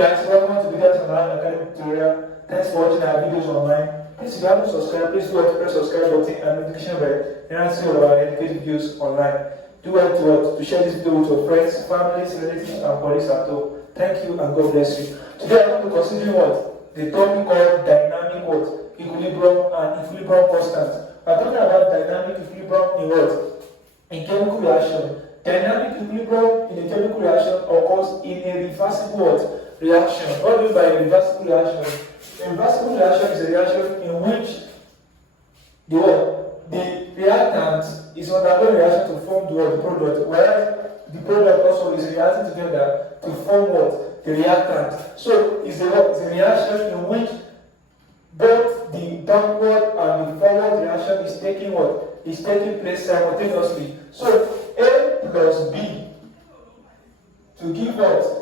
guys, welcome to Videos Online Academic Tutorial. Thanks for watching our videos online. Please, if you haven't subscribed, please do what to press subscribe button and notification bell and see all of our educative videos online. Do what to share this video with your friends, families, relatives, and colleagues at home. Thank you and God bless you. Today I'm going to consider what the topic called dynamic equilibrium and equilibrium constant. We're talking about dynamic equilibrium in what? In chemical reaction. Dynamic equilibrium in a chemical reaction occurs in a reversible reaction. What do you mean by a reversible reaction? A reversible reaction is a reaction in which the reactant is undergoing reaction to form the product, whereas the product also is reacting together to form what? The reactant. So it's a reaction in which both the backward and the forward reaction is taking what? Is taking place simultaneously. So A plus B to give what?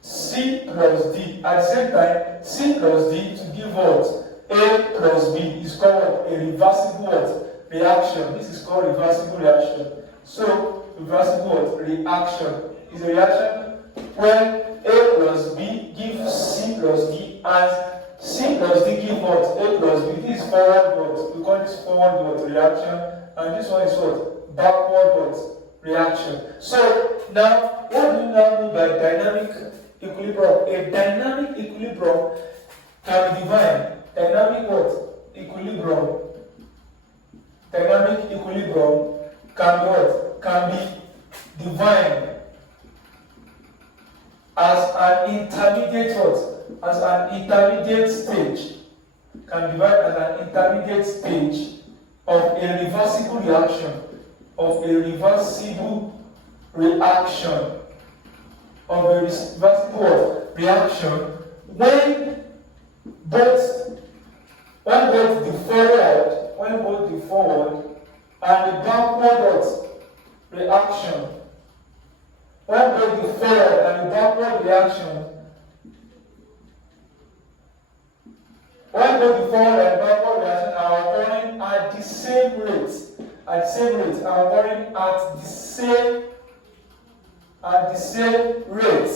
C plus D. At the same time, C plus D to give what? A plus B is called a reversible what? Reaction. This is called reversible reaction. So reversible reaction is a reaction when A plus B gives C plus D and C plus D give what? A plus B. This is forward what? We call this forward what? Reaction. And this one is what? Backward what? Reaction. So now, what do you now mean by dynamic equilibrium? A dynamic equilibrium can be defined. Dynamic what? Equilibrium. Dynamic equilibrium can be what? Can be defined as an intermediate what? As an intermediate stage. Can be defined as an intermediate stage of a reversible reaction. Of a reversible reaction. Of a reversible reaction when both the forward and the backward reaction, when both the forward and the backward reaction, when both the forward and the backward reaction are occurring at the same rate, are occurring at the same rate,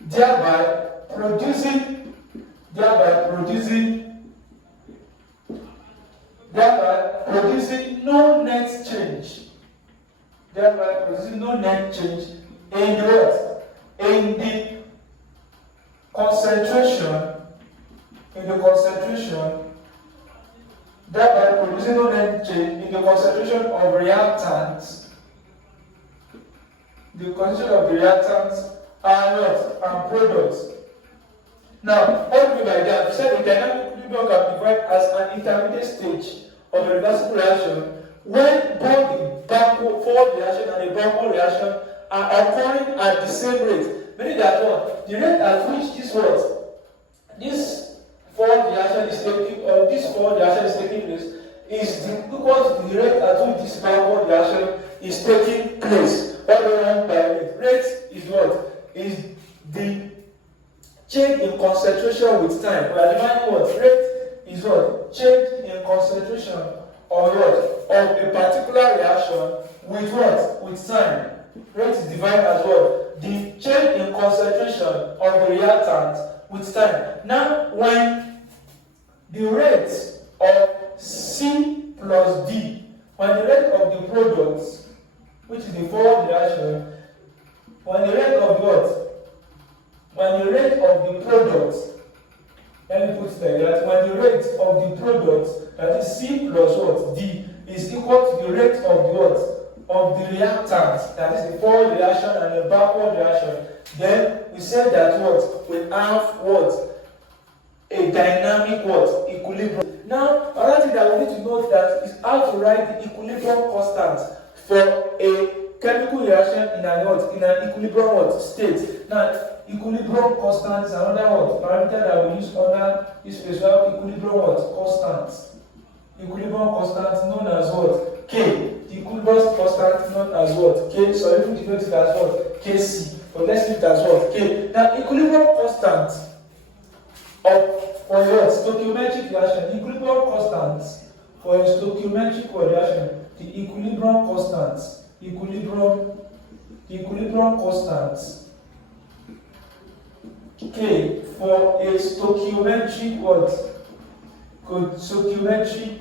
thereby producing no net change. Thereby producing no net change in the what? In the concentration. Thereby producing no net change in the concentration of reactants. The concentration of the reactants and what? And products. Now, what do you mean by that? We said the dynamic equilibrium can be defined as an intermediate stage of a reversible reaction when both the forward reaction and the backward reaction are occurring at the same rate. Meaning that what? The rate at which this forward reaction is taking place is equal to the rate at which this backward reaction is taking place. What do we mean by it? Rate is what? Is the change in concentration with time. We are defining what? Rate is what? Change in concentration of what? Of a particular reaction with what? With time. Rate is defined as what? The change in concentration of the reactant with time. Now, when the rate of C plus D, when the rate of the products, which is the forward reaction, when the rate of what? When the rate of the products, let me put it like that, when the rate of the products, that is C plus what? D, is equal to the rate of the what? Of the reactant, that is the forward reaction and the backward reaction, then we said that what? We have what? A dynamic what? Equilibrium. Now, another thing that we need to note that is how to write the equilibrium constant for a chemical reaction in an equilibrium what? State. Now, equilibrium constant is another what? Parameter that we use under this place. We have equilibrium what? Constant. Equilibrium constant known as what? K. The equilibrium constant known as what? K. So if we denote it as what? Kc. But let's leave it as what? K. Now, equilibrium constant for what? Stoichiometric reaction. Equilibrium constant for a stoichiometric reaction. The equilibrium constant K for a stoichiometric what? Stoichiometric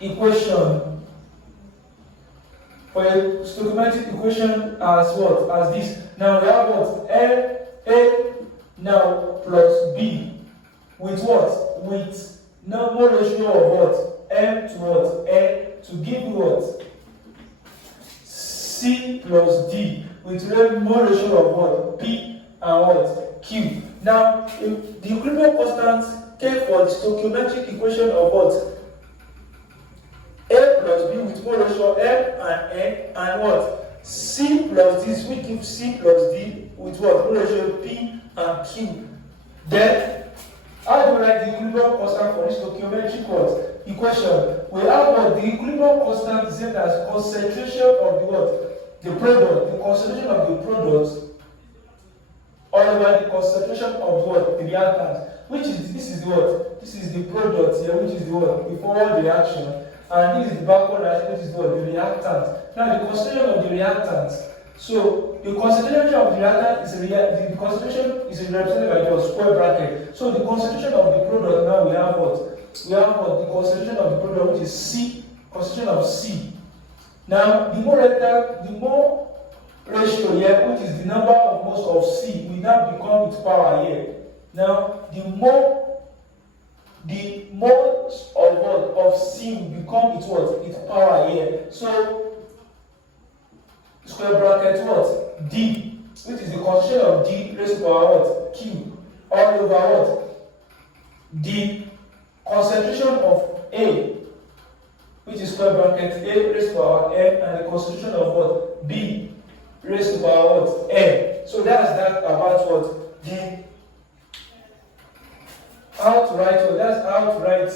equation. For a stoichiometric equation as what? As this. Now we have what? A now plus B with what? With normal ratio of what? M to what? N to give you what? C plus D with more ratio of what? P and what? Q. Now, if the equilibrium constant K for the stoichiometric equation of what? A plus B with more ratio M and N and what? C plus D, which gives C plus D with what? More ratio P and Q. Then, how do we write the equilibrium constant for this stoichiometric what? Equation? We have what? The equilibrium constant is same as concentration of the what? The product. The concentration of the product all over the concentration of what? The reactant. Which is this is the what? This is the product here, which is the what? The forward reaction. And this is the backward reaction, which is what? The reactant. Now the concentration of the reactant. So the concentration of the reactant is the concentration is represented by the square bracket. So the concentration of the product now we have what? We have what? The concentration of the product, which is C, concentration of C. Now the more ratio here, which is the number of moles of C, will now become its power here. Now the moles of what? Of C will become its what? Its power here. So square bracket what? D, which is the concentration of D raised to power what? Q, all over what? The concentration of A, which is square bracket A raised to power M, and the concentration of what? B raised to power what? M. So that's that about what? The how to write what? That's how to write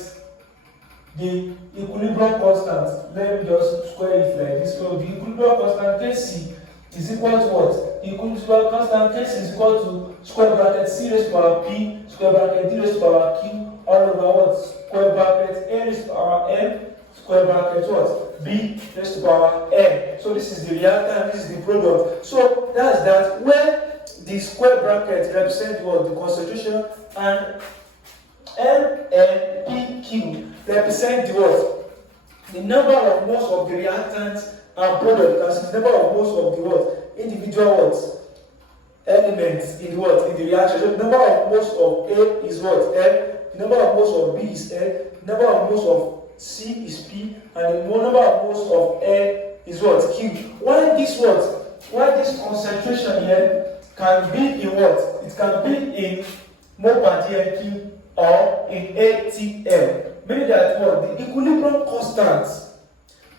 the equilibrium constant. Let me just square it like this. So the equilibrium constant Kc is equal to what? The equilibrium constant Kc is equal to square bracket C raised to power P, square bracket D raised to power Q, all over what? Square bracket A raised to power M, square bracket what? B raised to power M. So this is the reactant, this is the product. So that's that. Where the square bracket represents what? The concentration, and M and P Q represent the what? The number of moles of the reactant and product. That's the number of moles of the what? Individual what? Elements in what? In the reaction. So the number of moles of A is what? M. The number of moles of B is N. The number of moles of C is P, and the number of moles of N is what? Q. Why this what? Why this concentration here can be in what? It can be in mole per dm or in ATM. Meaning that what? The equilibrium constant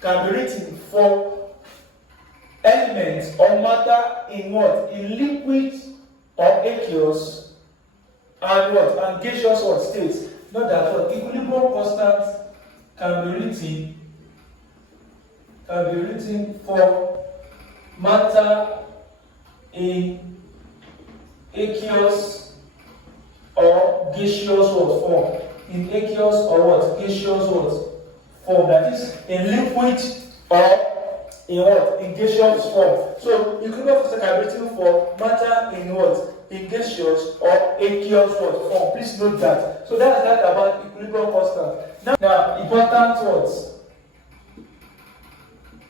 can be written for elements or matter in what? In liquid or aqueous and what? And gaseous what? States. Note that what? Equilibrium constant can be written for matter in aqueous or gaseous what form. In aqueous or what? Gaseous what form. That is in liquid or in what? In gaseous form. So equilibrium constant can be written for matter in what? In gaseous or aqueous what form. Please note that. So that's that about equilibrium constant. Now important words.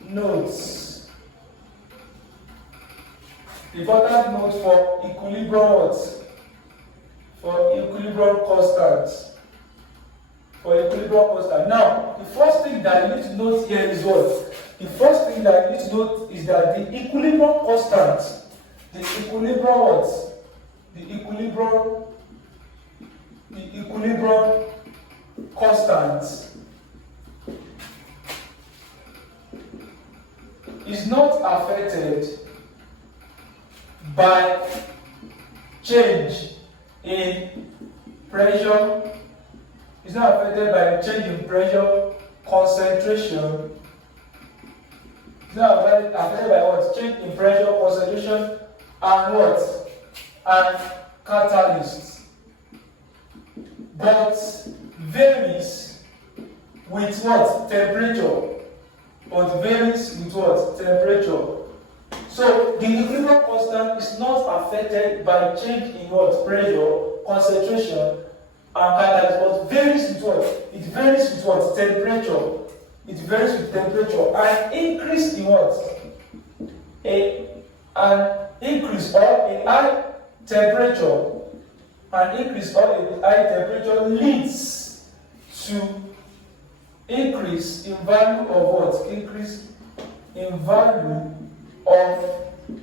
Notes. Important notes for equilibrium words. For equilibrium constant. For equilibrium constant. Now, the first thing that you need to note here is what? The first thing that you need to note is that the equilibrium constant, the equilibrium what? The equilibrium constant is not affected by change in pressure. It's not affected by change in pressure, concentration. It's not affected by what? Change in pressure, concentration, and what? And catalysts. But varies with what? Temperature. But varies with what? Temperature. So the equilibrium constant is not affected by change in what? Pressure, concentration, and catalyst, but varies with what? It varies with what? Temperature. It varies with temperature. An increase in what? An increase or a high temperature. An increase or a high temperature leads to increase in value of what? Increase in value of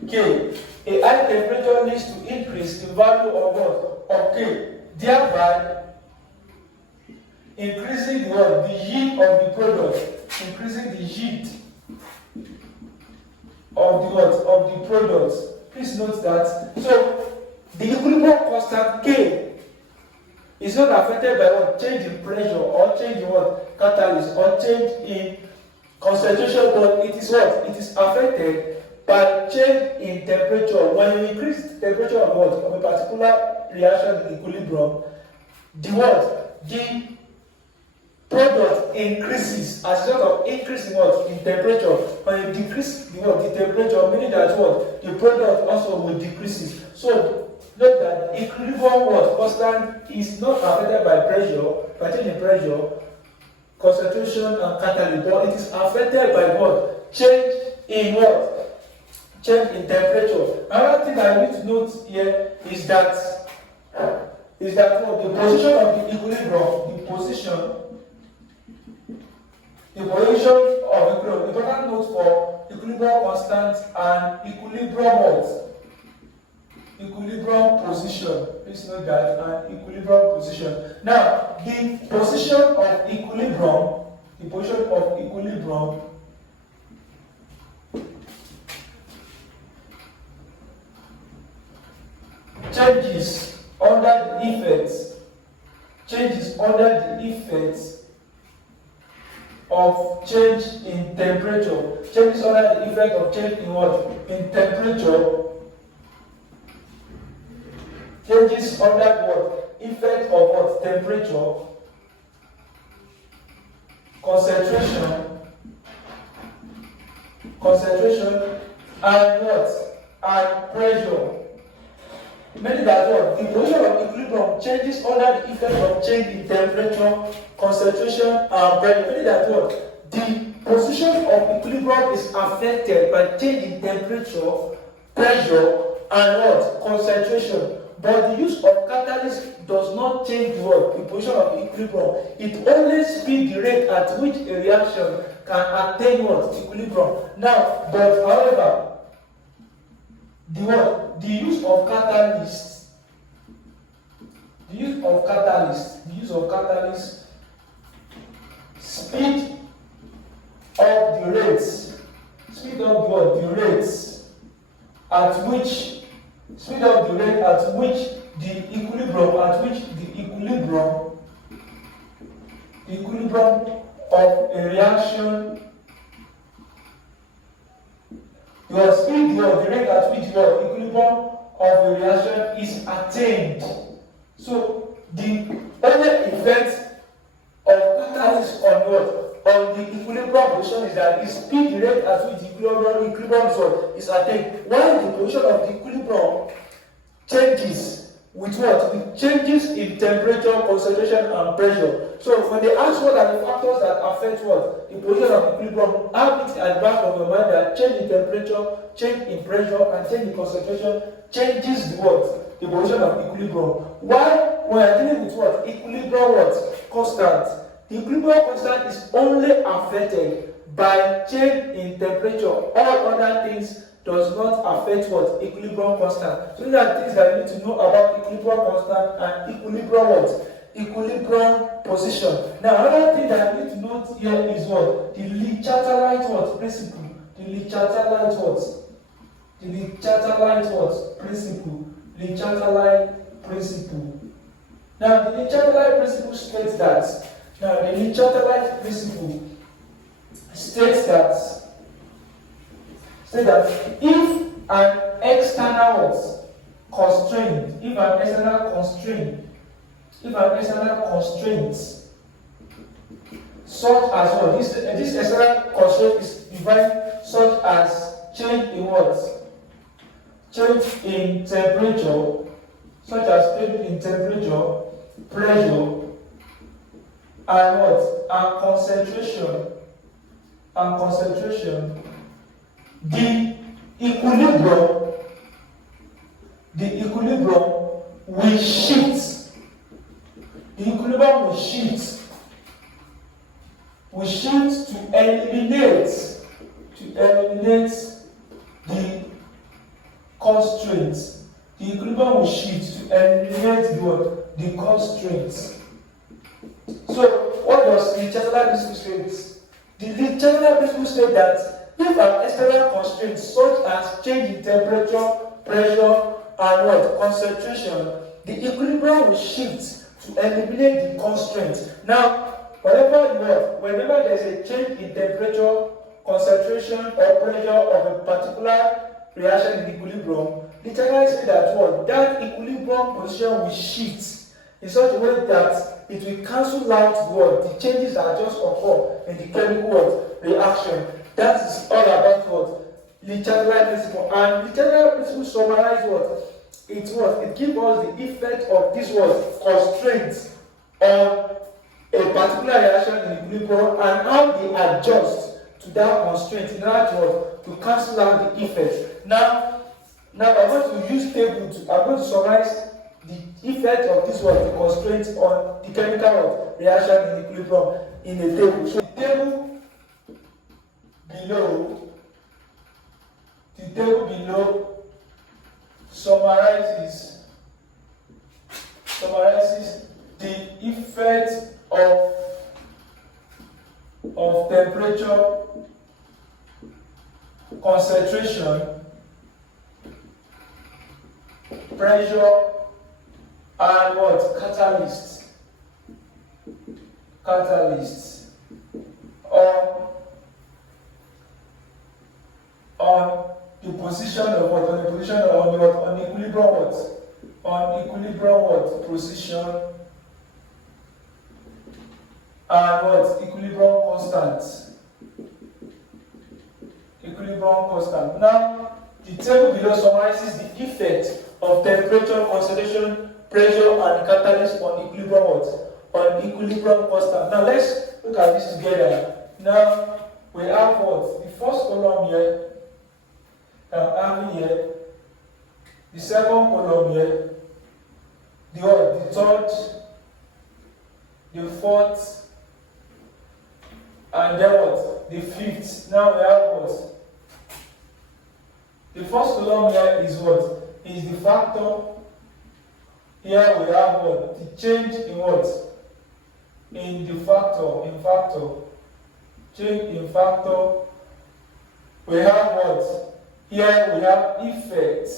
K. A high temperature leads to increase in value of what? Of K. Thereby increasing the what? The yield of the product. Increasing the yield of the what? Of the product. Please note that. So the equilibrium constant K is not affected by what? Change in pressure or change in what? Catalyst or change in concentration, but it is what? It is affected by change in temperature. When you increase the temperature of what? Of a particular reaction in equilibrium, the what? The product increases as a result of increase in what? In temperature. When you decrease the what? The temperature, meaning that what? The product also will decrease. So note that equilibrium what? Constant is not affected by pressure, by change in pressure, concentration and catalyst, but it is affected by what? Change in what? Change in temperature. Another thing I need to note here is that what? The position of the equilibrium, the position of equilibrium. Important note for equilibrium constant and equilibrium what? Equilibrium position. Please note that, and equilibrium position. Now, the position of equilibrium, changes under the effects of change in temperature. Changes under the effect of change in what? In temperature. Changes under what? Effect of what? Temperature, concentration, and what? And pressure. Meaning that what? The position of equilibrium changes under the effect of change in temperature, concentration, and pressure. Meaning that what? The position of equilibrium is affected by change in temperature, pressure, and what? Concentration. But the use of catalyst does not change what? The position of equilibrium. It only speeds the rate at which a reaction can attain what? Equilibrium. Now, but however, the use of catalyst speed up the rates at which the equilibrium of a reaction, the rate at which the equilibrium of a reaction is attained. So the other effect of catalyst on what? On the equilibrium position is that the speed, the rate at which the equilibrium is attained. While the position of the equilibrium changes with what? With changes in temperature, concentration, and pressure. So when they ask what are the factors that affect what? The position of equilibrium, have it at the back of your mind that change in temperature, change in pressure, and change in concentration changes the what? The position of equilibrium. While when you're dealing with what? Equilibrium what? Constant. The equilibrium constant is only affected by change in temperature. All other things does not affect what? Equilibrium constant. So these are things that you need to know about equilibrium constant and equilibrium what? Equilibrium position. Now another thing that you need to note here is what? The Le Chatterlite what? Principle. The Le Chatterlite what? The Le Chatterlite what? Principle. Le Chatterlite principle. Now the Le Chatterlite principle states that. Now the Le Chatterlite principle states that if an external constraint, such as what? This external constraint is defined such as change in what? change in temperature, such as change in temperature, pressure, and what? And concentration. And concentration. The equilibrium will shift. The equilibrium will shift. We shift to eliminate the constraints. The equilibrium will shift to eliminate the constraints. So, what does the general principle say? The general principle say that if an external constraint such as change in temperature, pressure, and what? Concentration, the equilibrium will shift to eliminate the constraint. Now, whenever there is a change in temperature, concentration, or pressure of a particular reaction in equilibrium, the general say that what? That equilibrium position will shift in such a way that it will cancel out the changes that just occur in the chemical reaction. That is all about the general principle. And the general principle summarize it gives us the effect of this constraints on a particular reaction in equilibrium and how they adjust to that constraint in order to cancel out the effect. Now I'm going to use table I'm going to summarize the effect of this the constraint on the chemical reaction in equilibrium in a table. So the table below summarizes the effect of temperature, concentration, pressure, and catalysts on the position of on the equilibrium position and equilibrium constant. Now the table below summarizes the effect of temperature, concentration, pressure, and catalyst on equilibrium constant. Now let's look at this together. Now we have the first column here. Here, the second column here, the third, the fourth, and then the fifth. Now we have the first column here is is the factor. Here we have the change in the factor, change in factor. We have here we have effect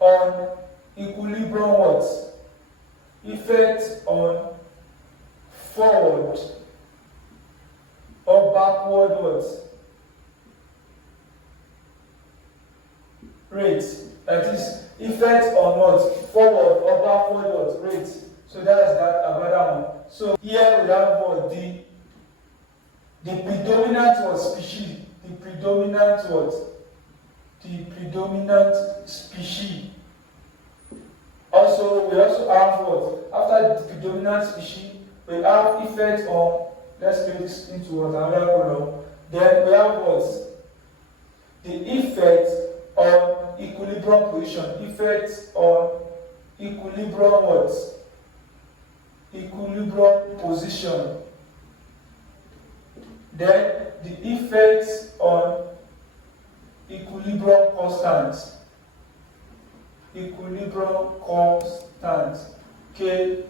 on equilibrium effect on forward or backward rate. That is effect on forward or backward rate. So that's that another one. So here we have the predominant species. The predominant species. Also, we also have after the predominant species, we have effect on. Let's make this into another column. Then we have the effect on equilibrium position. Effect on equilibrium equilibrium position. Then the effects on equilibrium constant. Okay.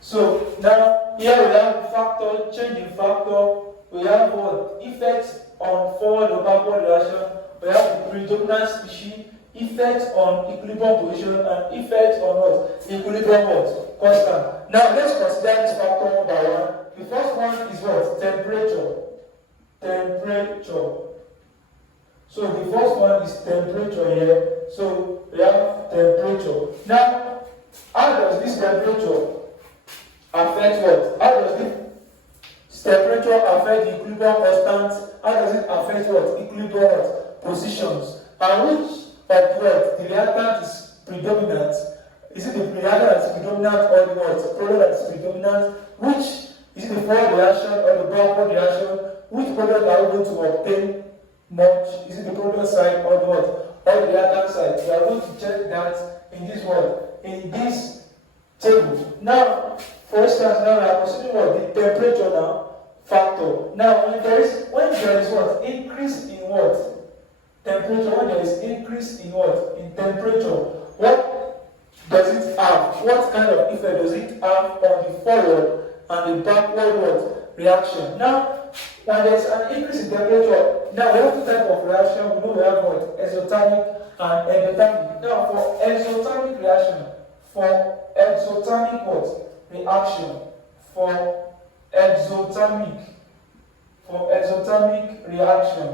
So now here we have factor, change in factor. We have effects on forward or backward reaction. We have the predominant species, effects on equilibrium position, and effects on equilibrium constant. Now let's consider this factor one by one. The first one is temperature. So the first one is temperature here. So we have temperature. Now, how does this temperature affect How does this temperature affect the equilibrium constant? How does it affect equilibrium positions, and which of what the reactant is predominant? Is it the reactant that is predominant or the what product that is predominant? Which is it the forward reaction or the backward reaction? Which product are we going to obtain much? Is it the product side or the what? Or the reactant side? We are going to check that in this what? In this table. Now, for instance, now we are considering what? The temperature now factor. Now, when there is what? Increase in what? Temperature. When there is increase in what? In temperature. What does it have? What kind of effect does it have on the forward and the backward what? Reaction? Now, when there is an increase in temperature, now we have two types of reaction. We know we have what? Exothermic and endothermic. Now, for exothermic reaction, for exothermic what? Reaction. For exothermic reaction.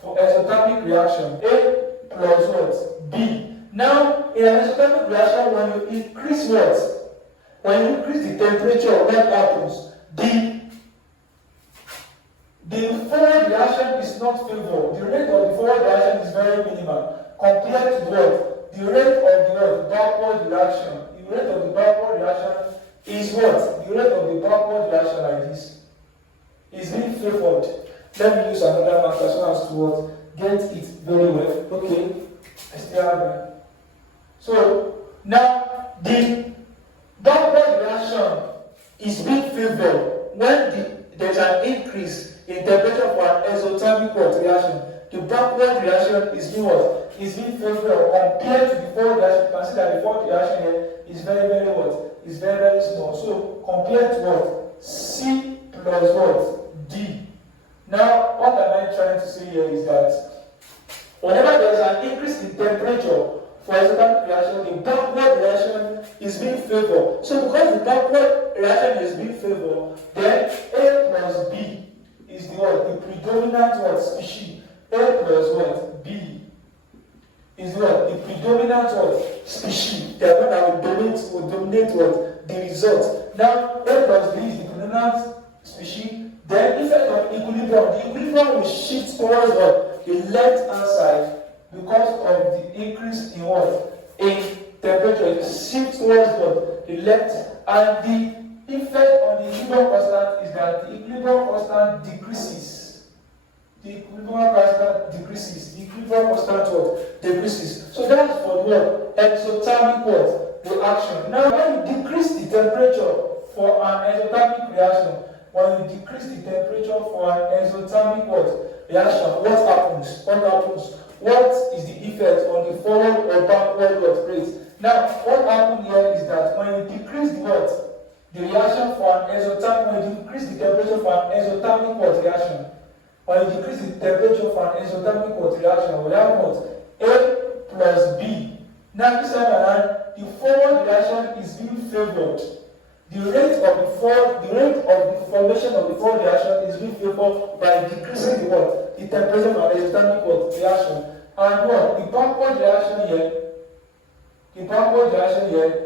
For exothermic reaction, A plus what? B. Now, in an exothermic reaction, when you increase what? When you increase the temperature, what happens? The forward reaction is not favored. The rate of the forward reaction is very minimal compared to what? The rate of the what? Backward reaction. The rate of the backward reaction is what? The rate of the backward reaction like this is being favored. Let me use another marker so as to what? Get it very well. Okay. I still have it. So now the backward reaction is being favored when there's an increase in temperature for an exothermic reaction. The backward reaction is being what? Is being favored compared to the forward reaction. You can see that the forward reaction here is very, very what? Is very, very small. So compared to what? C plus what? D. Now, what am I trying to say here is that whenever there is an increase in temperature for exothermic reaction, the backward reaction is being favored. So because the backward reaction is being favored, then A plus B is the what? The predominant what? Species. A plus what? B is what? The predominant what? Species. The one that will dominate what? The result. Now, A plus B is the predominant species. Then effect of equilibrium. The equilibrium will shift towards what? The left hand side because of the increase in what? In temperature. It shifts towards what? The left. And the effect on the equilibrium constant is that the equilibrium constant decreases. The equilibrium constant decreases. The equilibrium constant what? Decreases. So that's for what? Exothermic what? Reaction. Now when you decrease the temperature for an exothermic reaction, when you decrease the temperature for an exothermic what? Reaction, what happens? What happens? What is the effect on the forward or backward what rate? Now, what happens here is that when you decrease the what? The reaction for an exothermic, when you decrease the temperature for an exothermic what reaction? When you decrease the temperature for an exothermic what reaction, we have what? A plus B. Now, this time around, the forward reaction is being favored. The rate of the formation of the forward reaction is being favored by decreasing the what? The temperature of an exothermic what? Reaction. And what? The backward reaction here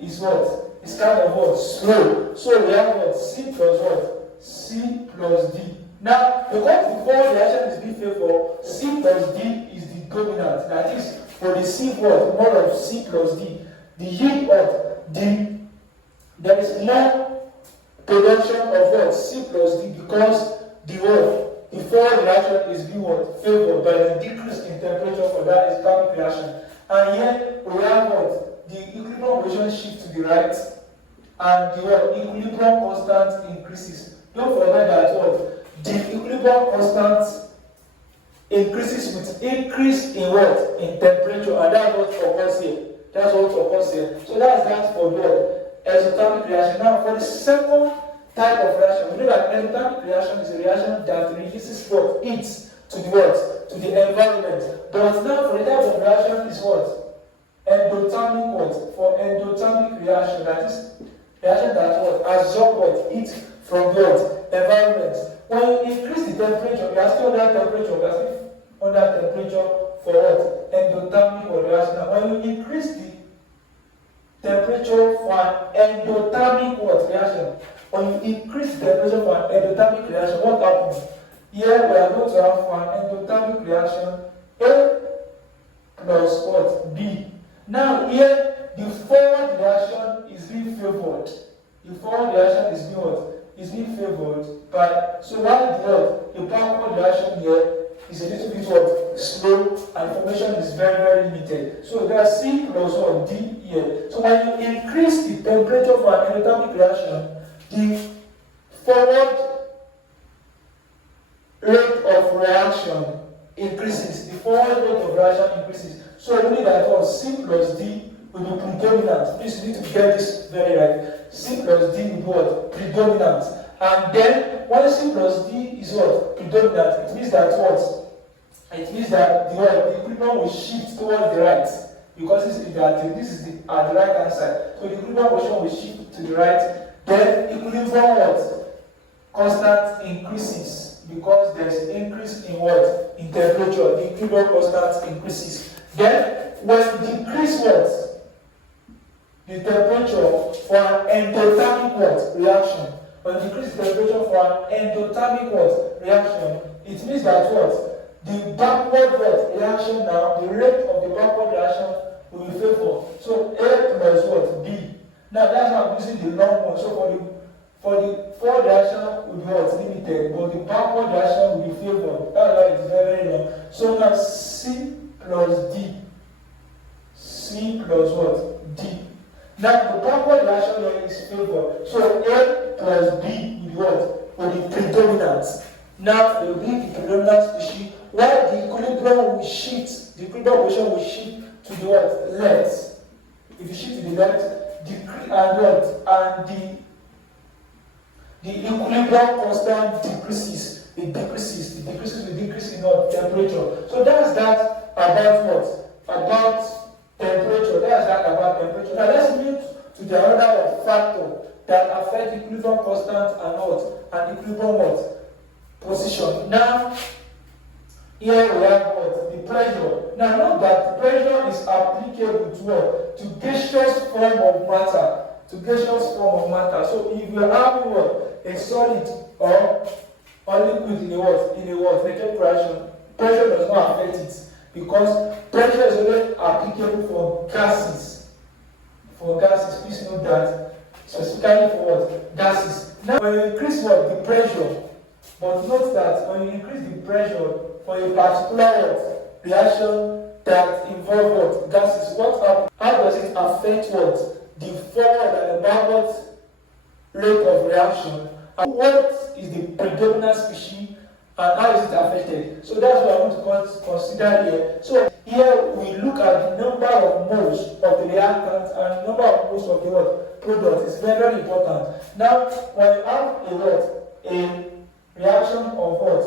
is what? It's kind of what? Slow. So we have what? C plus what? C plus D. Now, because the forward reaction is being favored, C plus D is the dominant. That is, for the C what? More of C plus D. The yield of D. There is more production of what? C plus D because the what? The forward reaction is being what? Favored by the decrease in temperature for that exothermic reaction. And here we have what? The equilibrium position shifts to the right and the what? Equilibrium constant increases. Don't forget that what? The equilibrium constant increases with increase in what? In temperature, and that's what occurs here. That's what occurs here. So that's that for what? Exothermic reaction. Now, for the second type of reaction, we know that exothermic reaction is a reaction that releases what? Heat to the what? To the environment. But now, for the type of reaction is what? Endothermic what? For endothermic reaction, that is reaction that what? Absorb what? Heat from the what? Environment. When you increase the temperature, you are still under temperature. You are still under temperature for what? Endothermic reaction. Now, when you increase the temperature for an endothermic what? Reaction. When you increase the temperature for an endothermic reaction, what happens? Here we are going to have for an endothermic reaction, A plus what? B. Now here, the forward reaction is being favored. The forward reaction is being what? Is being favored by, so while the backward reaction here is a little bit what? Slow, and information is very, very limited. So there are C plus what? D here. So when you increase the temperature for an endothermic reaction, the forward rate of reaction increases. The forward rate of reaction increases. So only that what? C plus D will be predominant. Please you need to get this very right. C plus D will be what? Predominant. And then when C plus D is what? Predominant, it means that what? It means that the equilibrium will shift towards the right. Because this is at the right hand side. So the equilibrium position will shift to the right. Then equilibrium what? Constant increases. Because there is increase in what? In temperature. The equilibrium constant increases. Then when you decrease what? The temperature for an endothermic what? Reaction. When you decrease the temperature for an endothermic what? Reaction, it means that what? The backward what? Reaction now, the rate of the backward reaction will be favored. So A plus what? B. Now that's how I'm using the long one. So for the forward reaction will be what? Limited, but the backward reaction will be favored. That's why it's very, very long. So now C plus D. C plus what? D. Now the backward reaction here is favored. So A plus B will be what? Will be predominant. Now it will be the predominant species, while the equilibrium will shift. The equilibrium position will shift to the what? Left. If you shift to the left, decrease and what? And the equilibrium constant decreases. It decreases. It decreases with decrease in what? Temperature. So that's that about what? About temperature. That's that about temperature. Now let's move to the other factor that affect equilibrium constant and what? And equilibrium what? Position. Now here we have what? The pressure. Now note that pressure is applicable to what? To gaseous form of matter. To gaseous form of matter. So if you have what? A solid or liquid in a what? In a what? Naked reaction, pressure does not affect it. Because pressure is only applicable for gases. For gases, please note that. Specifically for what? Gases. Now, when you increase what? The pressure. But note that when you increase the pressure for a particular reaction that involves what? Gases, what happens? How does it affect what? The forward and the backward rate of reaction? And what is the predominant species? And how is it affected? So that's what I want to consider here. So here we look at the number of moles of the reactant and the number of moles of the what? Product. It's very, very important. Now, when you have a what? A reaction of what?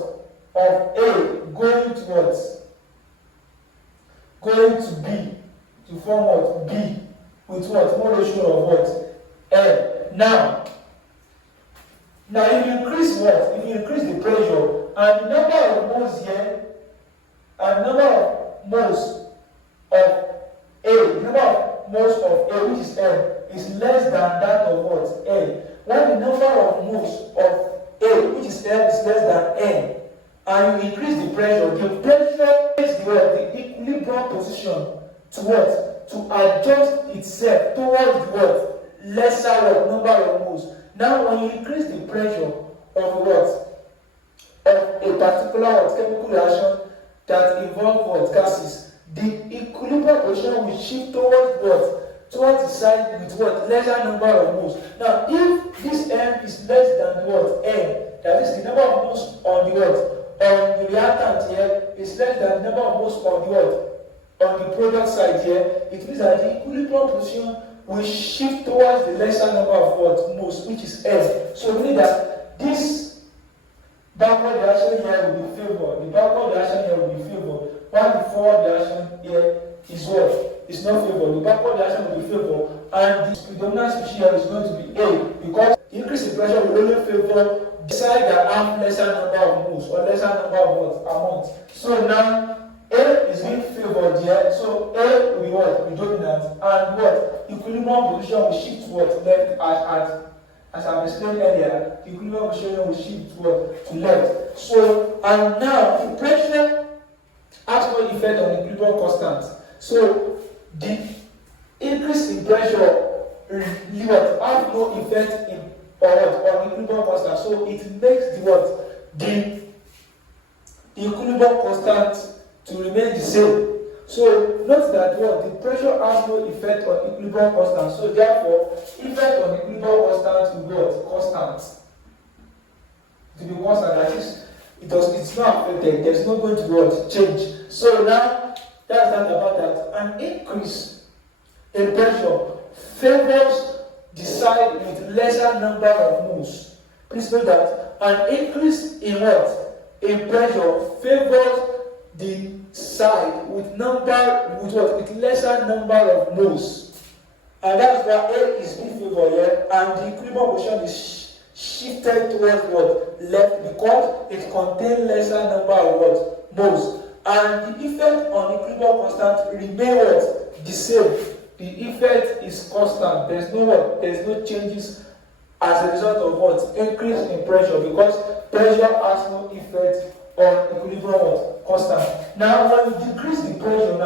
Of A going to what? Going to B to form what? B with what? Mole ratio of what? L. Now if you increase what? If you increase the pressure and the number of moles here and the number of moles of A, the number of moles of A, which is M, is less than that of what? N. When the number of moles of A, which is M, is less than N, and you increase the pressure is the equilibrium position to what? To adjust itself towards the what? Lesser what? Number of moles. Now when you increase the pressure of what? Of a particular what? Chemical reaction that involves what? Gases, the equilibrium position will shift towards what? Towards the side with what? Lesser number of moles. Now if this M is less than what? N, that is the number of moles on the what? On the reactant here is less than the number of moles on the what? On the product side here, it means that the equilibrium position will shift towards the lesser number of what? Moles, which is M. So meaning that this backward reaction here will be favored. The backward reaction here will be favored. While the forward reaction here is what? Is not favored. The backward reaction will be favored. And the predominant species here is going to be A. Because the increase in pressure will only favor the side that have lesser number of moles or lesser number of what? Amount. So now A is being favored here. So A will be what? Predominant. And what? Equilibrium position will shift what? Left as I explained earlier, the equilibrium position will shift what? To left. So and now the pressure has no effect on equilibrium constant. So the increase in pressure has no effect on equilibrium constant. So it makes the equilibrium constant to remain the same. So note that the pressure has no effect on equilibrium constant. So therefore, effect on equilibrium constant will be constant. To be constant, that is, it's not affected. There's not going to be change. So now that's that about that. An increase in pressure favors the side with lesser number of moves. Please note that an increase in pressure favors the side with lesser number of moves. And that's why A is being favored here, and the equilibrium position is shifted towards left, because it contains lesser number of moves. And the effect on equilibrium constant remains the same. The effect is constant. There's no changes as a result of increase in pressure, because pressure has no effect on equilibrium constant. Now when you decrease the pressure,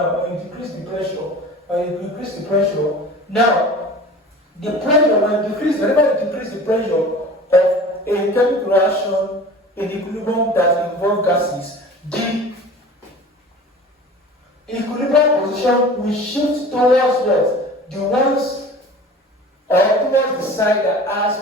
now the pressure, whenever you decrease the pressure of a chemical reaction in equilibrium that involves gases, the equilibrium position will shift towards the ones, or towards the side that has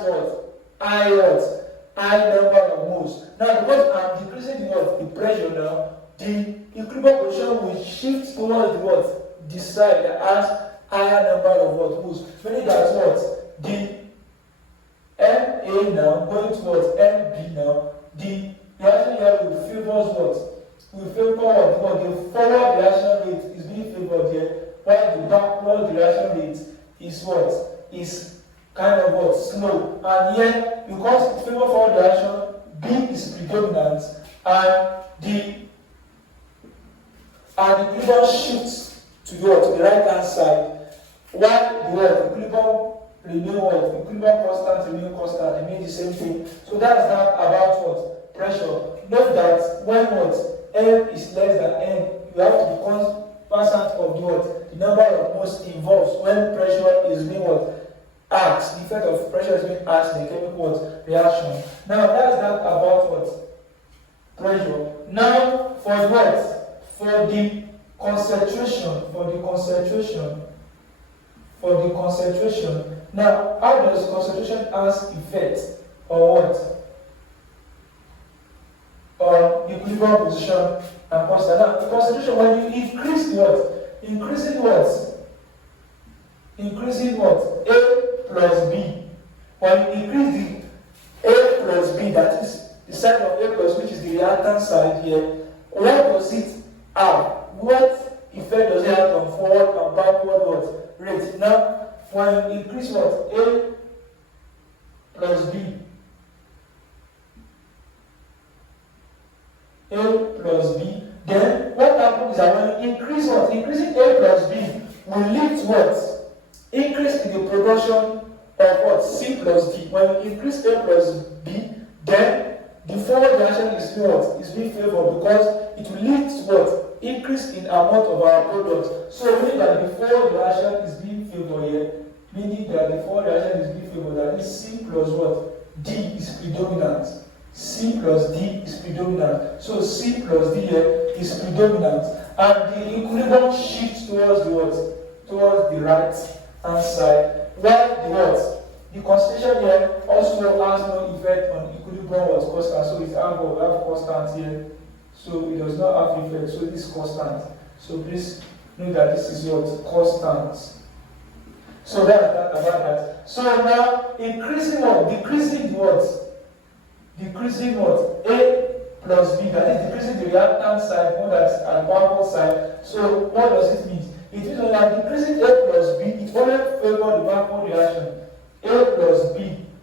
high number of moves. Now because I'm decreasing the pressure now, the equilibrium position will shift towards the side that has higher number of moves. Meaning that the MA now going towards MB now, the reaction here will favor the forward reaction rate is being favored here, while the backward reaction rate is kind of slow. And here, because it favors forward reaction, B is predominant, and the equilibrium shifts to the right hand side, while the equilibrium equilibrium constant remain the same thing. So that's that about pressure. Note that when M is less than N, you have to be constant of the number of moves involved when pressure is being acts. The effect of pressure is being acts in the chemical reaction. Now that's that about pressure. Now for the concentration. Now how does concentration has effect on on equilibrium position and constant? Now the concentration, when you increasing A plus B. When you increase the A plus B, that is the side of A plus, which is the reactant side here, what does it have? What effect does it have on forward and backward rate? Now, when you increase A plus B, then what happens is that when you increasing A plus B will lead to increase in the production of C plus D. When you increase A plus B, then the forward reaction is being favored, because it will lead to increase in amount of our product. So meaning that the forward reaction is being favored here, meaning that the forward reaction is being favored, that is C plus D is predominant. C plus D is predominant. So C plus D here is predominant, and the equilibrium shifts towards the right hand side, while the concentration here also has no effect on equilibrium constant. So it have constant here, so it does not have effect. So this is constant. So please know that this is constant. So that's that about that. So now decreasing A plus B, that is decreasing the reactant side, more than the backward side. So what does it mean? It means that decreasing A plus B, it only favors the backward reaction. A plus B,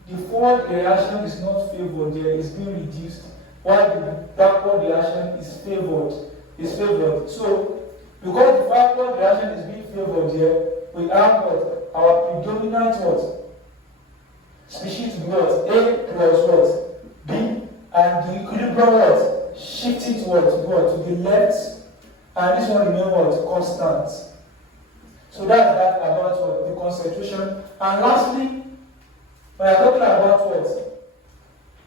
the forward reaction is not favored there, is being reduced, while the backward reaction is favored. So because the backward reaction is being favored here, we have our predominant species to be A plus B, and the equilibrium shifting to the left. and this one remain what? Constant. So that's that about what? The concentration. And lastly, we are talking about what?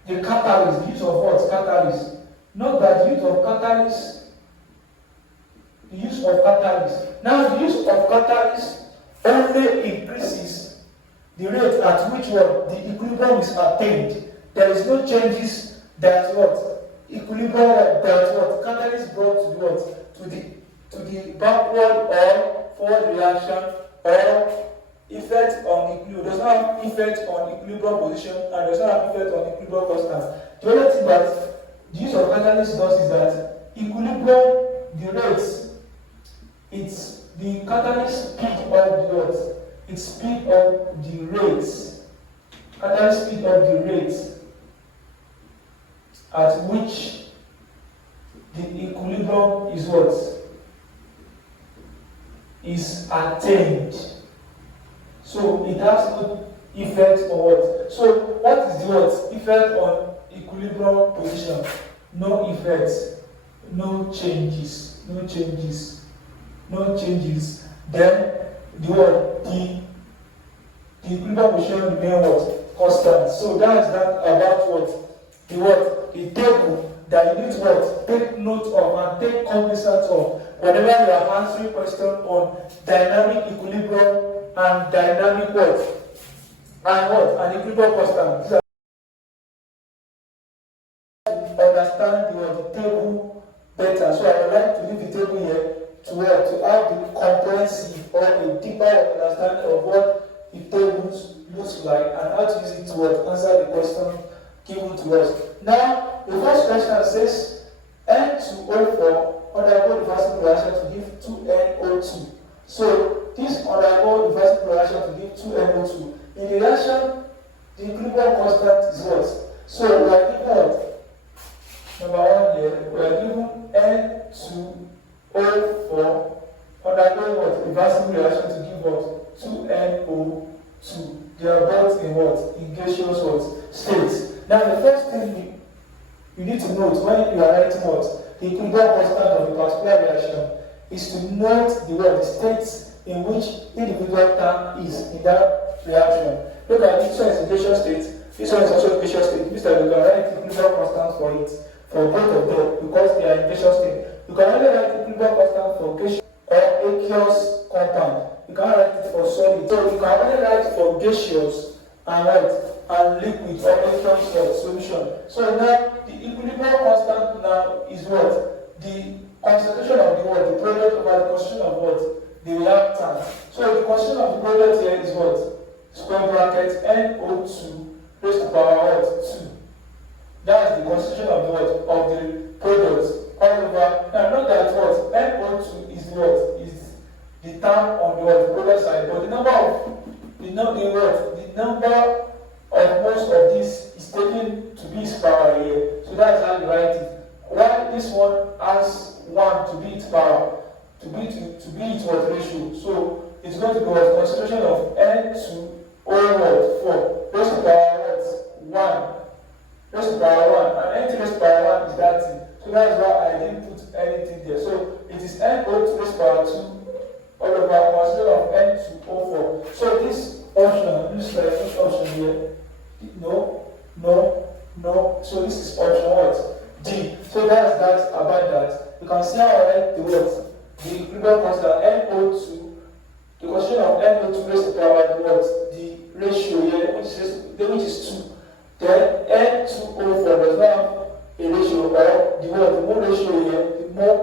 The catalyst, the use of what? Catalyst. Note that the use of catalyst, now the use of catalyst only increases the rate at which what? The equilibrium is attained. There is no changes that what? Equilibrium that what? Catalyst brought to what? To the backward or forward reaction or effect on equilibrium. Does not have effect on equilibrium position and does not have effect on equilibrium constant. The only thing that the use of catalyst does is that equilibrium, the rates, it's the catalyst speed of the what? It's speed of the rates. Catalyst speed of the rates at which the equilibrium is what? Is attained. So it has no effect on what? So what is the what? Effect on equilibrium position? No effects, no changes, no changes, no changes. Then the what? The equilibrium position remain what? Constant. So that is that about what? The what? The table that you need to what? Take note of and take cognizance of whenever you are answering question on dynamic equilibrium and dynamic what? And what? And equilibrium constant. Understand the table better. So I would like to leave the table here to what? To have the comprehensive or a deeper understanding of what the table looks like and how to use it to what? Answer the question given to us. Now, the first question says N2O4 undergo reversible reaction to give 2NO2. So this undergo reversible reaction to give 2NO2. In the reaction, the equilibrium constant is what? So we are given what? Number one here, we are given N2O4 undergoing what? Reversible reaction to give what? 2NO2. They are both in what? In gaseous what? States. Now the first thing you need to note when you are writing what? The equilibrium constant of a particular reaction is to note the states in which individual term is in that reaction. Look at this one is in gaseous state, this one is also in gaseous state. This time you can write equilibrium constant for it, for both of them, because they are in gaseous state. You can only write equilibrium constant for gaseous or aqueous compound. You can't write it for solid. So you can only write for gaseous and what? And liquid or aqueous solution. So now the equilibrium constant now is what? The concentration of the what? The product over the concentration of what? The reactant. So the concentration of the product here is what? Square bracket NO2 raised to the power what? 2. That's the concentration of the what? Of the product all over. Now note that what? NO2 is what? Is the term on the what? The product side. But the number of most of this is taken to be its power here. So that's how you write it. While this one has 1 to be its power, to be its what ratio. So it's going to be what? Concentration of N2O4 raised to the power what? 1. Raised to the power 1. And anything raised to the power 1 is that thing. So that's why I didn't put anything there. So it is NO2 raised to the power 2 all over concentration of N2O4. So this option, this option here. No. So this is option what? D. So that's that about that. You can see how I write the what? The equilibrium constant NO2. The concentration of NO2 raised to the power the what? The ratio here, which is 2. Then N2O4 does not have a ratio or the what? The more ratio here, the more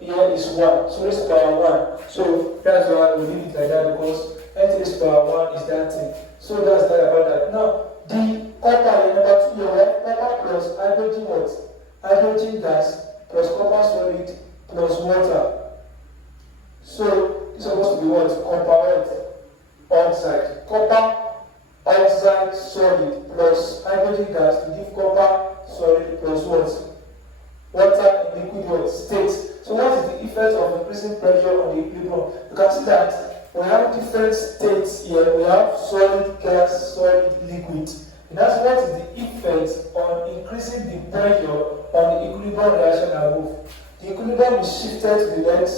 here is 1. So raised to the power 1. So that's why we leave it like that because N raised to the power 1 is that thing. So that's that about that. Now the copper in number 2 here, copper plus hydrogen what? Hydrogen gas plus copper solid plus water. So it's supposed to be what? Copper oxide. Copper oxide solid plus hydrogen gas to give copper solid plus what? Water in liquid what? State. So what is the effect of increasing pressure on the equilibrium? You can see that we have different states here. We have solid, gas, solid, liquid. And that's what is the effect on increasing the pressure on the equilibrium reaction above. The equilibrium is shifted to the left.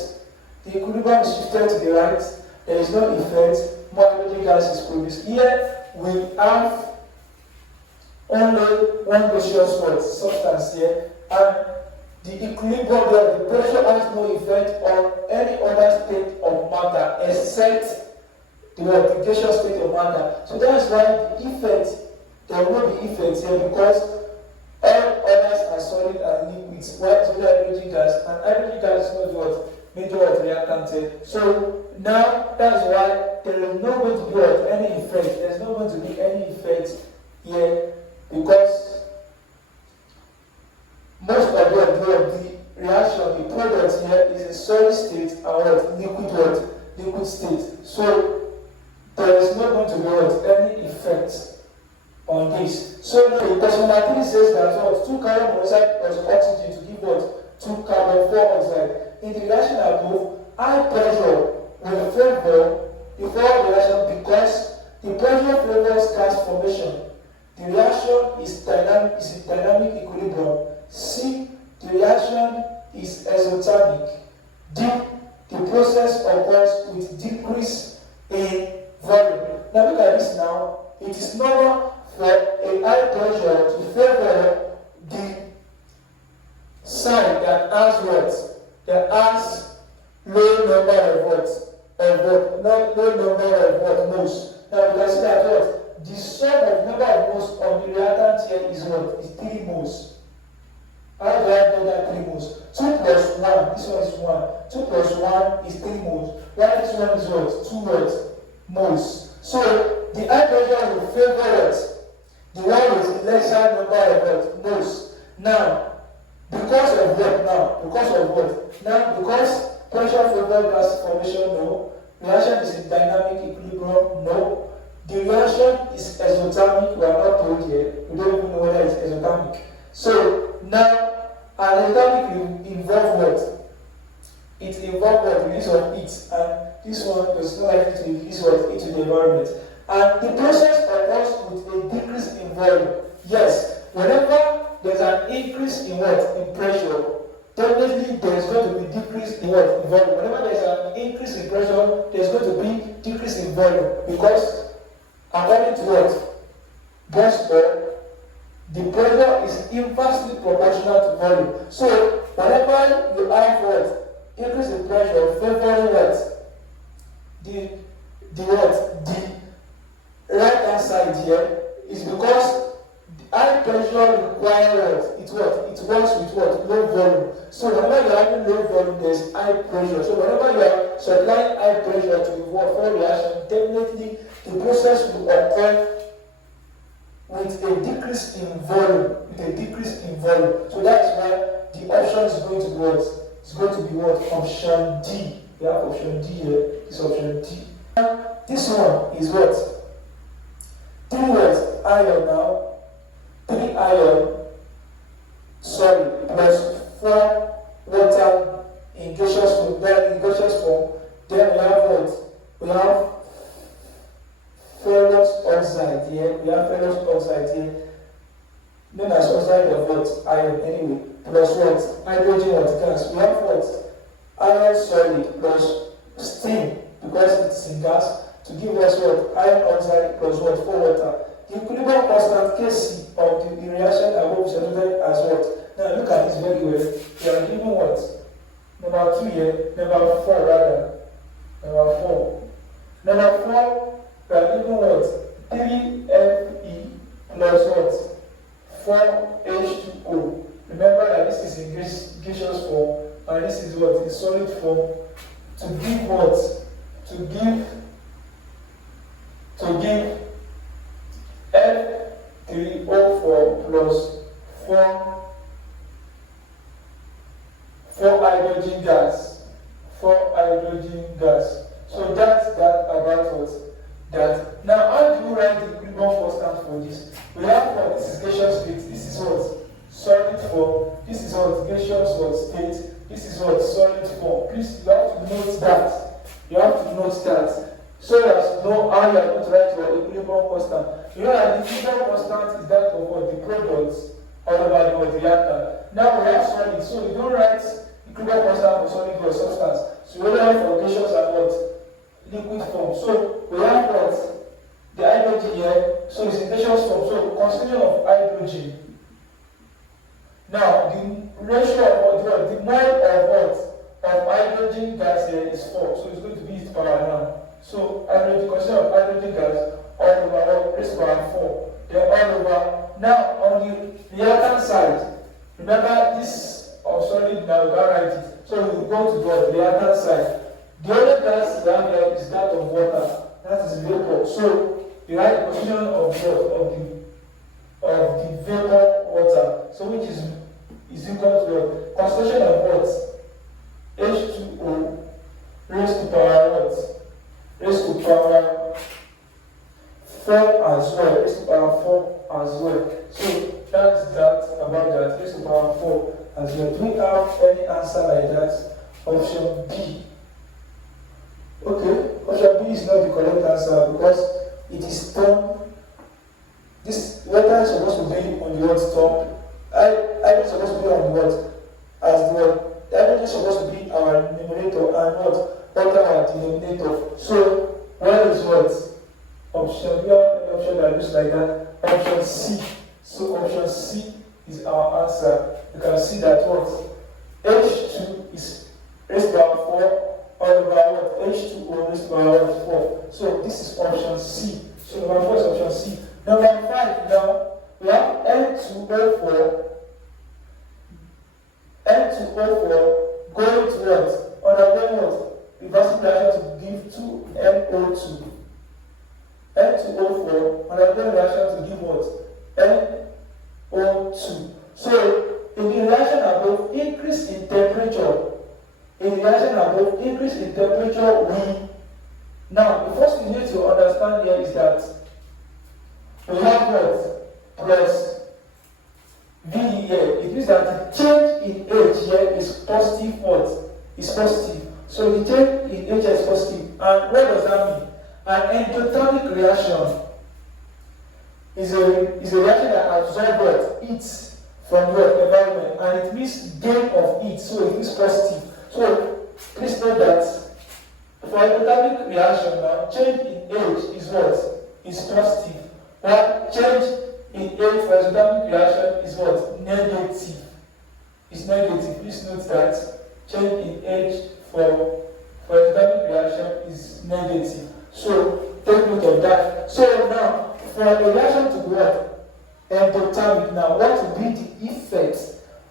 The equilibrium is shifted to the right. There is no effect. More hydrogen gas is produced. Here we have only one gaseous substance here, and the equilibrium there, the pressure has no effect on any other state of matter except the gaseous state of matter. So that's why the effect, there will not be effect here because all others are solid and liquids. Why is hydrogen gas? And hydrogen gas is not what major reactant here. So now that's why there is not going to be any effect. There's not going to be any effect here because most of the reaction, the product here is a solid state and liquid state. So there is not going to be any effect on this. So now the question number 3 says that 2 carbon monoxide plus oxygen to give 2 carbon 4 oxide. In the reaction above, high pressure will favor the forward reaction because the pressure favors gas formation. The reaction is in dynamic equilibrium. C. The reaction is exothermic. D. The process occurs with decrease in volume. Now look at this now. It is normal for a high pressure to favor the side that has what? That has low number of moles. Now you can see that what? The sum of number of moles on the reactant here is what? Is 3 moles. How do I know that 3 moles? 2 plus 1, this one is 1. 2 plus 1 is 3 moles. While this one is what? 2 moles. So the high pressure will favor what? The one with lesser number of moles. Now, because of what now? Because pressure favors gas formation, no. Reaction is in dynamic equilibrium, no. The reaction is exothermic, we are not told yet. We don't even know whether it's exothermic. So now, an exothermic will involve what? It involves what? Release of heat, and this one is not likely to release what? Heat to the environment. And the process occurs with a decrease in volume. Yes, whenever there's an increase in what? In pressure, definitely there is going to be decrease in what? In volume. Whenever there's an increase in pressure, there's going to be decrease in volume because according to what? Boswell, the pressure is inversely proportional to volume. So whenever you have what? Increase in pressure favoring what? The right hand side here is because high pressure requires what? It works with what? Low volume. So whenever you are having low volume, there is high pressure. So whenever you are supplying high pressure to the water reaction, definitely the process will occur with a decrease in volume. So that's why the option is going to be what? It's going to be what? Option D. We have option D here. This option D. This one is what? 3 what? Iron now. 3 iron solid plus 4 water in gaseous form. Then we have what? We have ferrous oxide here. Known as oxide of what? Iron anyway. Plus what? Hydrogen gas. We have what? Iron solid plus steam because it's in gas to give us what? Iron oxide plus what? 4 water. The equilibrium constant Kc of the reaction above is denoted as what? Now look at this very well. We are given what? Number 2 here. Number 4 rather. Number 4. Number 4, we are given what? 3Fe plus what? 4H2O. Remember that this is in gaseous form and this is what? In solid form. To give what? To give F3O4 plus 4 hydrogen gas. 4 hydrogen gas. So that's that about what? That. Now how do you write the equilibrium constant for this? We have what? This is gaseous state. This is what? Solid form. This is what? Gaseous what? State. This is what? Solid form. Please, you have to note that. So as to know how you are going to write your equilibrium constant. You know that the equilibrium constant is that of what? The products all over the reactant. Now we have solid, so you don't write equilibrium constant for solid or substance. So we only have for gaseous and what? Liquid form. So we have what? The hydrogen here. So it's in gaseous form. So concentration of hydrogen. Now the ratio of what? The mole of what? Of hydrogen gas here is 4. So it's going to be its power now. So hydrogen, concentration of hydrogen gas all over raised to power 4. Then all over. Now on the reactant side, remember this of solid now, you can write it. So we go to the reactant side. The only gas we have here is that of water. That is vapor. So you write the position of what? Of the vapor water. So which is equal to what? Concentration of what? H2O raised to power what? Raised to power 4 as well. Raised to power 4 as well. So that's that about that. Raised to power 4 as well. Do we have any answer like that? Option B. Okay, option B is not the correct answer because it is term. This letter is supposed to be on the word term. I is supposed to be on the word as the word. Hydrogen is supposed to be our numerator and what? Water our denominator. So what is what? Option B, option that looks like that. Option C. So option C is our answer. You can see that what? H2 is raised to power 4 all over what? H2O raised to power 4. So this is option C. So number 4 is option C. Number 5 now, we have N2O4. N2O4 going to what? Undergoing what? Reversing reaction to give 2NO2. N2O4 undergoing reaction to give what? NO2. So in the reaction above, increase in temperature. In the reaction above, increase in temperature, we. Now, the first thing you need to understand here is that we have what? Plus V here. It means that the change in H here is positive what? Is positive. So the change in H is positive. And what does that mean? An endothermic reaction is a reaction that absorbs what? Heat from your environment. And it means gain of heat. So it is positive. So please note that for endothermic reaction now, change in H is what? Is positive. While change in H for endothermic reaction is what? Negative. It's negative. Please note that change in H for endothermic reaction is negative. So take note of that. So now for a reaction to what? Endothermic. Now what will be the effect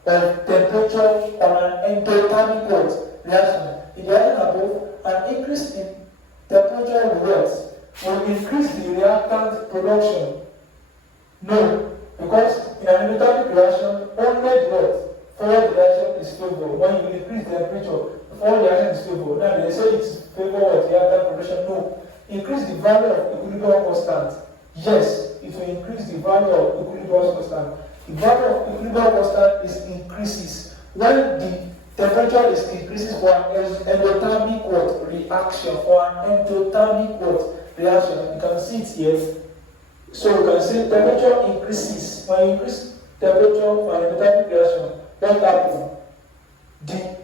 of temperature on an endothermic what? Reaction? In the reaction above, an increase in temperature will increase the reactant production. No, because in an endothermic reaction, only what? Forward reaction is favorable. When you increase the temperature, forward reaction is favorable. Now they say it's favorable of reactant production. No, increase the value of equilibrium constant. Yes, it will increase the value of equilibrium constant. The value of equilibrium constant is increases when the temperature is increases for an endothermic what? Reaction or an endothermic what? Reaction. You can see it here. So you can see temperature increases. When you increase temperature for an endothermic reaction, what happens? The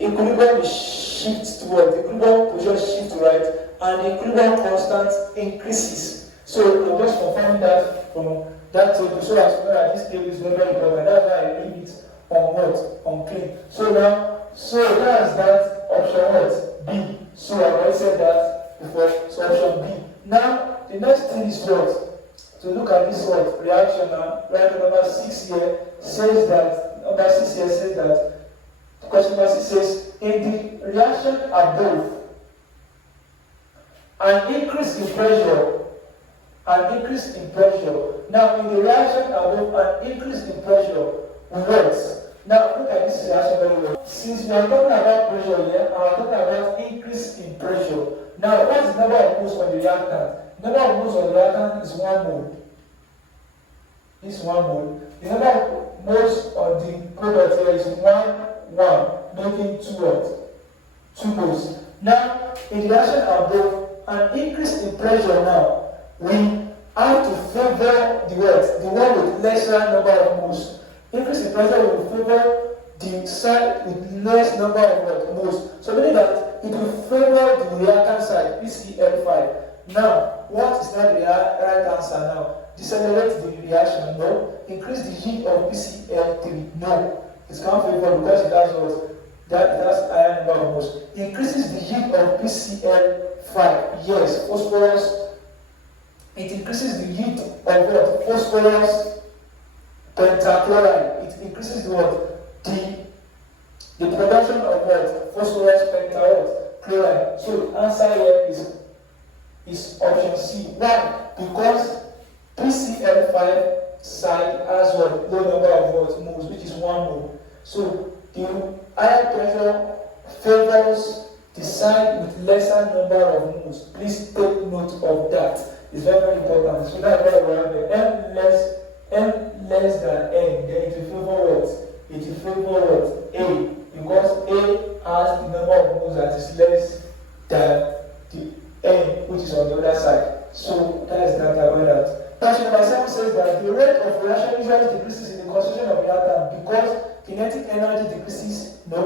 equilibrium shifts towards the equilibrium position shifts to right, and the equilibrium constant increases. So I'm just confirming that from that table. So as well as this table is very, very important. That's why I leave it on what? On clean. So now, so that's that option what? B. So I already said that before. So option B. Now the next thing is what? To look at this what? Reaction now. Right, number 6 here says that question number 6 says in the reaction above, an increase in pressure. Now in the reaction above, an increase in pressure works. Now look at this reaction very well. Since we are talking about pressure here, I am talking about increase in pressure. Now what is the number of moles on the reactant? The number of moles on the reactant is 1 mole. This 1 mole. The number of moles on the product here is 1, making 2 what? 2 moles. Now in the reaction above, an increase in pressure now, we have to favor the what? The one with lesser number of moles. Increase in pressure will favor the side with less number of moles. So meaning that it will favor the reactant side, PCl5. Now, what is that the right answer now? Decelerate the reaction? No. Increase the yield of PCl3? No. It can't favor because it has what? That has higher number of moles. Increases the yield of PCl5? Yes. Phosphorus. It increases the yield of what? Phosphorus pentachloride. It increases the what? The production of what? Phosphorus pentachloride. So the answer here is option C. Why? Because PCl5 side has what? Low number of what? Moles, which is 1 mole. So the higher pressure favors the side with lesser number of moles. Please take note of that. It's very, very important. So that's why we have the M less than N. Then it will favor what? It will favor what? A. Because A has the number of moles that is less than the N, which is on the other side. So that is that about that. Question number 7 says that the rate of reaction usually decreases in the concentration of reactant because kinetic energy decreases, no.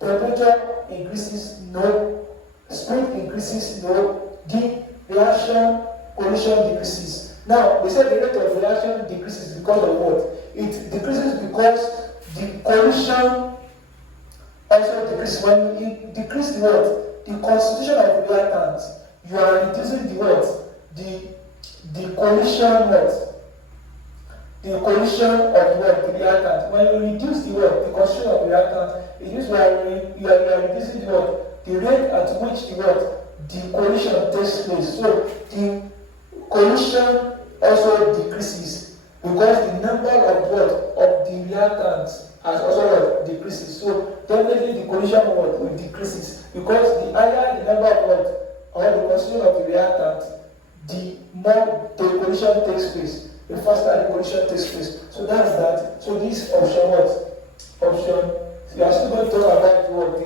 Temperature increases, no. Speed increases, no. The reaction collision decreases. Now, we said the rate of reaction decreases because of what? It decreases because the collision also decreases. When you decrease the what? The concentration of reactants, you are reducing the what? The collision what? The collision of what? The reactant. When you reduce the what? The concentration of reactant, it is where you are reducing the what? The rate at which the what? The collision takes place. So the collision also decreases because the number of what? Of the reactants has also what? Decreases. So definitely the collision will decreases because the higher the number of what? Or the concentration of the reactant, the more the collision takes place, the faster the collision takes place. So that's that. So this option what? Option. We are still going to talk about what?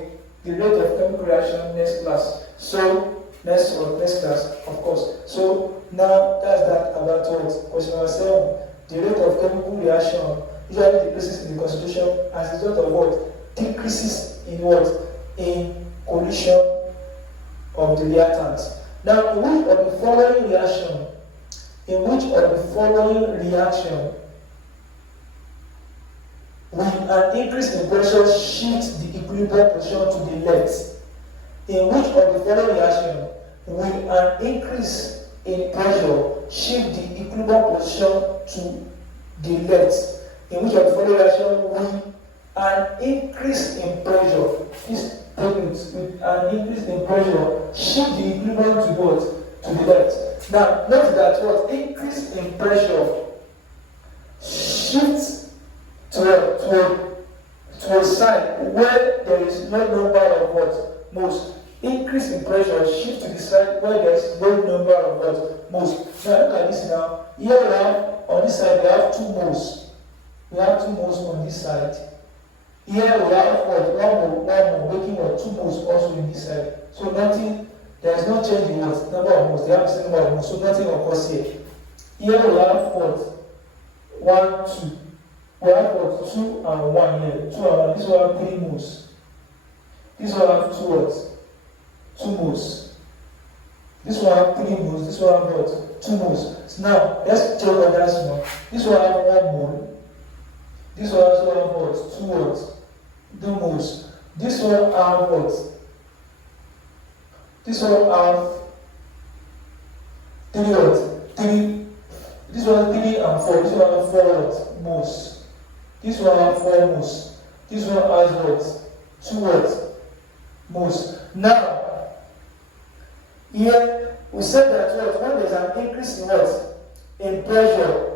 The rate of chemical reaction next class. So next class, of course. So now that's that about what? Question number 7. The rate of chemical reaction usually decreases in the concentration as a result of what? Decreases in what? In collision of the reactants. Now, in which of the following reaction will an increase in pressure shift the equilibrium position to the left? In which of the following reaction will an increase in pressure shift the equilibrium position to the left? In which of the following reaction will an increase in pressure, an increase in pressure shift the equilibrium to what? To the left. Now, note that what? Increase in pressure shifts to a side where there is no number of what? Moles. Increase in pressure shift to the side where there is no number of what? Moles. Now look at this now. Here we have, on this side we have 2 moles. We have 2 moles on this side. Here we have what? 1 mole, making what? 2 moles also in this side. So nothing, there is no change in what? Number of moles. They have the same number of moles. So nothing occurs here. Here we have what? 1, 2. We have what? 2 and 1 here. 2 and 1. This one have 3 moles. This one have 2 what? 2 moles. This one have 3 moles. This one have what? 2 moles. So now let's check on that one. This one have 1 mole. This one also have what? 2 what? 2 moles. This one have what? This one have 3 what? 3. This one 3 and 4. This one have 4 what? Moles. This one have 4 moles. This one has what? 2 what? Moles. Now, here we said that what? When there is an increase in what? In pressure,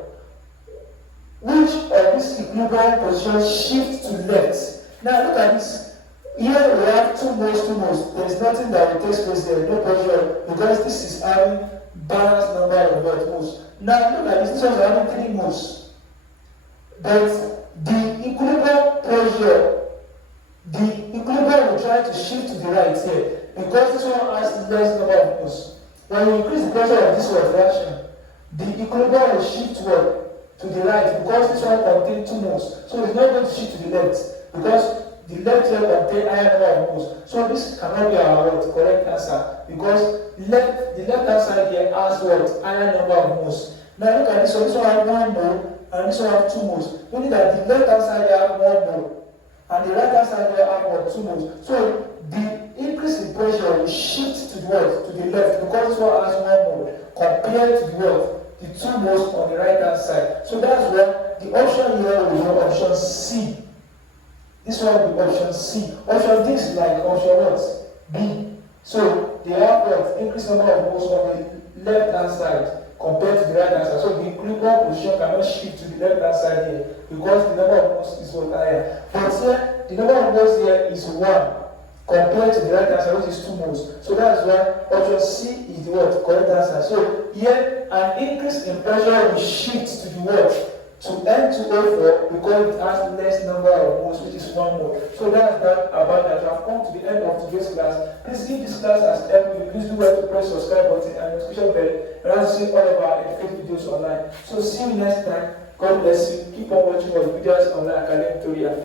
which of these equilibrium positions shift to left? Now look at this. Here we have 2 moles, 2 moles. There is nothing that will take place there, no pressure, because this is having balanced number of moles. Now look at this. This one is having 3 moles. But the equilibrium pressure, the equilibrium will try to shift to the right here, because this one has less number of moles. When you increase the pressure of this reaction, the equilibrium will shift to the right, because this one contains 2 moles. So it's not going to shift to the left. because the left here contains higher number of moles. So this cannot be our correct answer because the left hand side here has what? Higher number of moles. Now look at this one. This one has 1 mole and this one has 2 moles. Meaning that the left hand side here has 1 mole and the right hand side here has what? 2 moles. So the increase in pressure will shift to the what? To the left because this one has 1 mole compared to the what? The 2 moles on the right hand side. So that's why the option here will be option C. This one will be option C. Option D is like option what? B. So they have what? Increased number of moles on the left hand side compared to the right hand side. So the equilibrium position cannot shift to the left hand side here because the number of moles is what higher. But here, the number of moles here is 1 compared to the right hand side, which is 2 moles. So that's why option C is the what? Correct answer. So here, an increase in pressure will shift to the what? To N2O4 because it has less number of moles, which is 1 mole. So that's that about that. We have come to the end of today's class. Please, if this class has helped you, please do well to press subscribe button and notification bell and also see all of our educative videos online. So see you next time. God bless you. Keep on watching our videos online academic tutorial.